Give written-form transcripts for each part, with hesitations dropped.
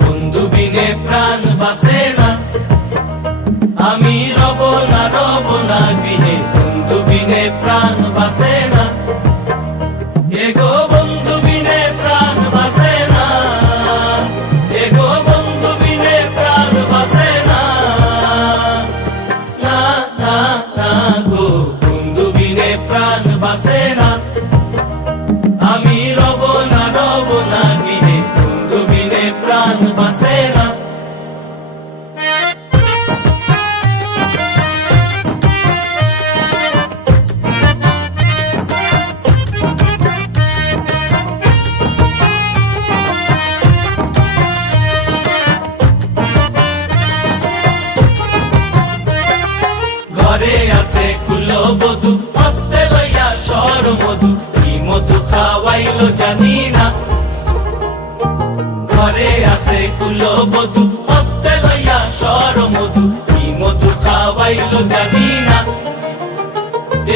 বন্ধু বিনে প্রাণ বাসে না, আমি রব না গৃহে। বন্ধু বিনে প্রাণ বাসে না, এগো বন্ধু বিনে প্রাণ বাসে না, এগো বন্ধু বিনে প্রাণ বাসে না। না না না গো, বন্ধু বিনে প্রাণ বাসে না, আমি রব না গৃহে। বন্ধু বিনে প্রাণ বাসে না। ঘরে আছে কুলবধূ, হস্তে লইয়া সর মধু, কি মধু খাওয়াইলো জানি না। ঘরে আছে কুলবধূ, হস্তে লইয়া সর মধু, কি মধু খাওয়াইলো জানি না।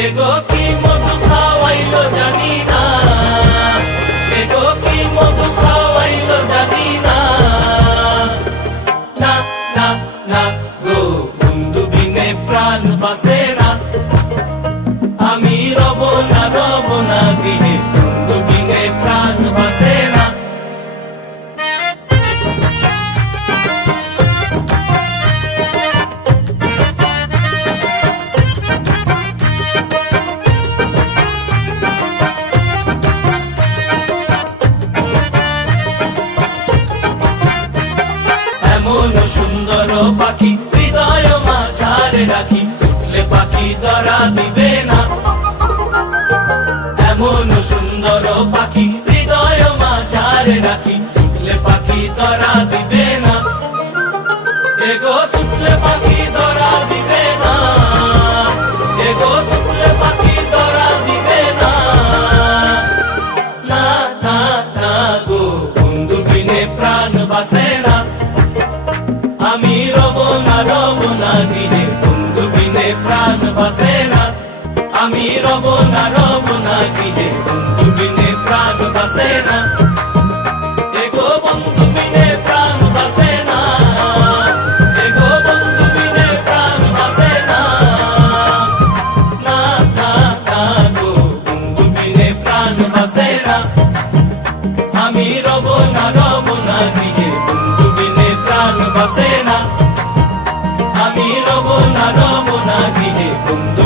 এগো কি মধু খাওয়াইলো জানি না, এগো কি মধু খাওয়াইলো জানি না। না না না গো, বন্ধু বিনে প্রাণ বাসে না, আমি রব না গৃহে। বন্ধু বিনে প্রাণ বাসে না। এমন সুন্দর পাখি হৃদয় মাঝারে রাখি, ছুটলে পাখি ধরা দিবে না। এমন সুন্দর পাখি হৃদয় মাঝারে রাখি, ছুটলে পাখি ধরা দিবে না। এগো ছুটলে পাখি ধরা দিবে না, এগো ছুটলে পাখি ধরা দিবে না। না না না গো, বন্ধু বিনে প্রাণ বাসে না, আমি রব না গৃহে। বন্ধু বিনে প্রাণ বাসে না, আমি রব না গৃহে। বন্ধু বিনে প্রাণ বাসে না, এগো বন্ধু বিনে প্রাণ বাসে না, এগো বন্ধু বিনে প্রাণ বাসে না। না না না গো, বন্ধু বিনে প্রাণ বাসে না, আমি রব না গৃহে। বন্ধু বিনে প্রাণ বাসে না, আমি রব না গৃহে। বন্ধু